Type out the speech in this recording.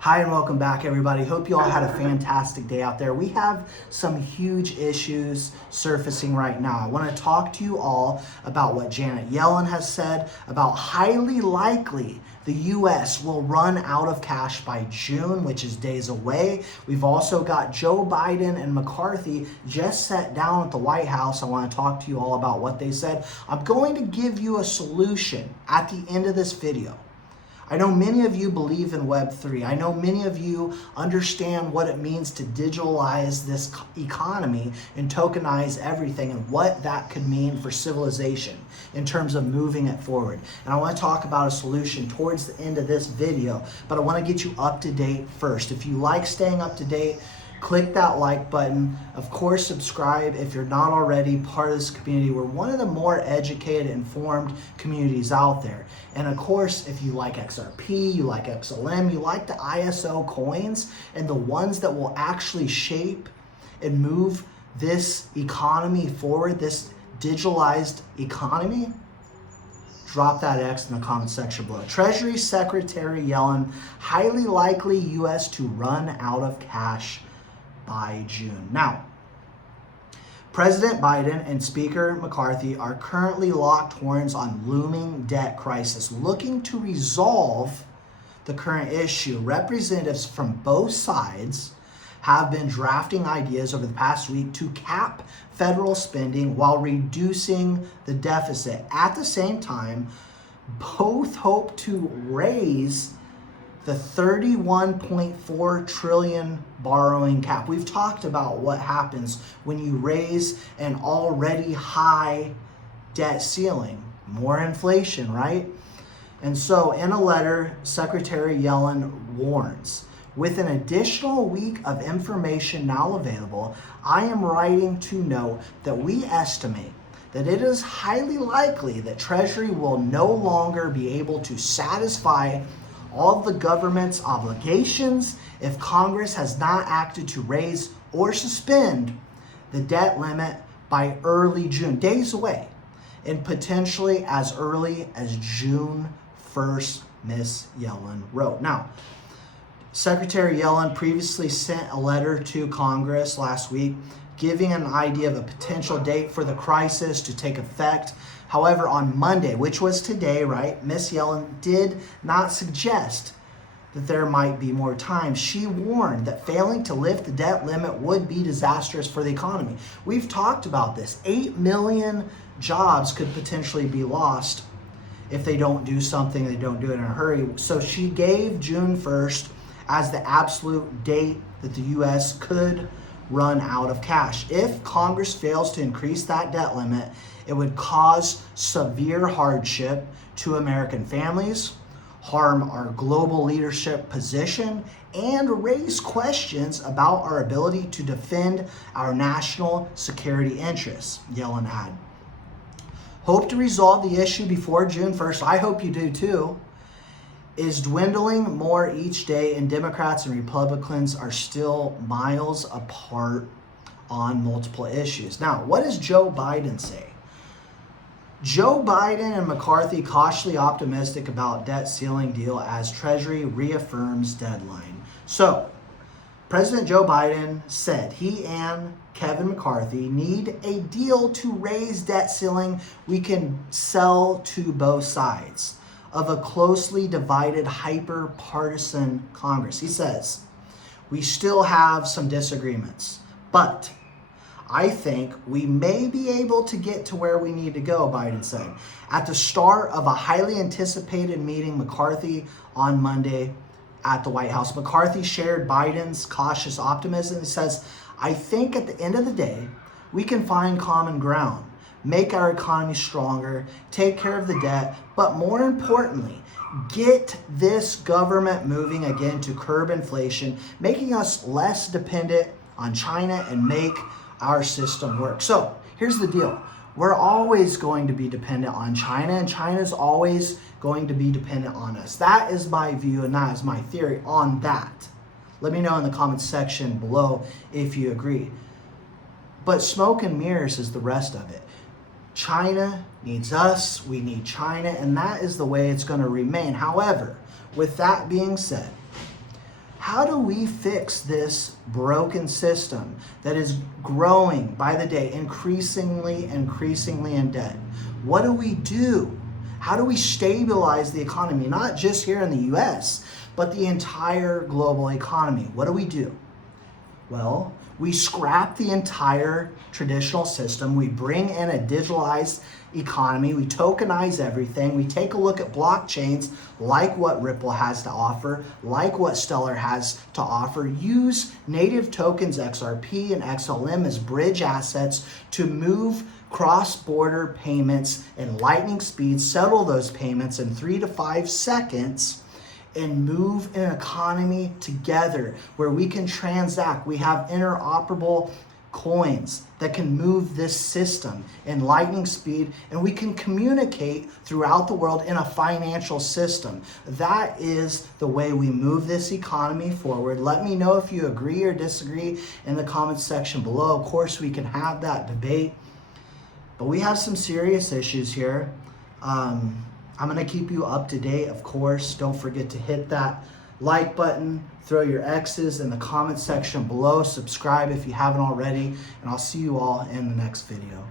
Hi and welcome back, everybody. Hope you all had a fantastic day out there. We have some huge issues surfacing right now. I want to talk to you all about what Janet Yellen has said about highly likely the U.S. will run out of cash by June, which is days away. We've also got Joe Biden and McCarthy just sat down at the White House. I want to talk to you all about what they said. I'm going to give you a solution at the end of this video. I know many of you believe in Web3. I know many of you understand what it means to digitalize this economy and tokenize everything and what that could mean for civilization in terms of moving it forward. And I want to talk about a solution towards the end of this video, but I want to get you up to date first. If you like staying up to date, click that like button. Of course, subscribe if you're not already part of this community. We're one of the more educated, informed communities out there. And of course, if you like Xrp, you like Xlm, you like the ISO coins and the ones that will actually shape and move this economy forward, this digitalized economy, drop that X in the comment section below. Treasury Secretary Yellen, highly likely U.S. to run out of cash by June. Now, President Biden and Speaker McCarthy are currently locked horns on looming debt crisis, looking to resolve the current issue. Representatives from both sides have been drafting ideas over the past week to cap federal spending while reducing the deficit. At the same time, both hope to raise the 31.4 trillion borrowing cap. We've talked about what happens when you raise an already high debt ceiling. More inflation, right? And so in a letter, Secretary Yellen warns, with an additional week of information now available, I am writing to note that we estimate that it is highly likely that Treasury will no longer be able to satisfy all of the government's obligations if Congress has not acted to raise or suspend the debt limit by early June, days away, and potentially as early as June 1st, Miss Yellen wrote. Now, Secretary Yellen previously sent a letter to Congress last week giving an idea of a potential date for the crisis to take effect. However, on Monday, which was today, right, Miss Yellen did not suggest that there might be more time. She warned that failing to lift the debt limit would be disastrous for the economy. We've talked about this. 8 million jobs could potentially be lost if they don't do something, they don't do it in a hurry. So she gave June 1st as the absolute date that the U.S. could run out of cash. If Congress fails to increase that debt limit, it would cause severe hardship to American families, harm our global leadership position, and raise questions about our ability to defend our national security interests, Yellen had. Hope to resolve the issue before June 1st. I hope you do too. Is dwindling more each day, and Democrats and Republicans are still miles apart on multiple issues. Now, what does Joe Biden say? Joe Biden and McCarthy cautiously optimistic about debt ceiling deal as Treasury reaffirms deadline. So, President Joe Biden said he and Kevin McCarthy need a deal to raise debt ceiling we can sell to both sides of a closely divided, hyper-partisan Congress. He says, we still have some disagreements, but I think we may be able to get to where we need to go, Biden said. At the start of a highly anticipated meeting, McCarthy on Monday at the White House, McCarthy shared Biden's cautious optimism. He says, I think at the end of the day, we can find common ground, make our economy stronger, take care of the debt, but more importantly, get this government moving again to curb inflation, making us less dependent on China and make our system work. So here's the deal. We're always going to be dependent on China, and China's always going to be dependent on us. That is my view, and that is my theory on that. Let me know in the comments section below if you agree. But smoke and mirrors is the rest of it. China needs us, we need China, and that is the way it's going to remain. However, with that being said, How do we fix this broken system that is growing by the day, increasingly in debt? What do we do? How do we stabilize the economy, not just here in the US, but the entire global economy? What do we do? Well, we scrap the entire traditional system. We bring in a digitalized economy. We tokenize everything. We take a look at blockchains like what Ripple has to offer, like what Stellar has to offer. Use native tokens Xrp and Xlm as bridge assets to move cross-border payments in lightning speed, settle those payments in 3 to 5 seconds, and move an economy together where we can transact. We have interoperable coins that can move this system in lightning speed, and we can communicate throughout the world in a financial system. That is the way we move this economy forward. Let me know if you agree or disagree in the comments section below. Of course, we can have that debate, but we have some serious issues here. I'm gonna keep you up to date, of course. Don't forget to hit that like button, throw your X's in the comment section below, subscribe if you haven't already, and I'll see you all in the next video.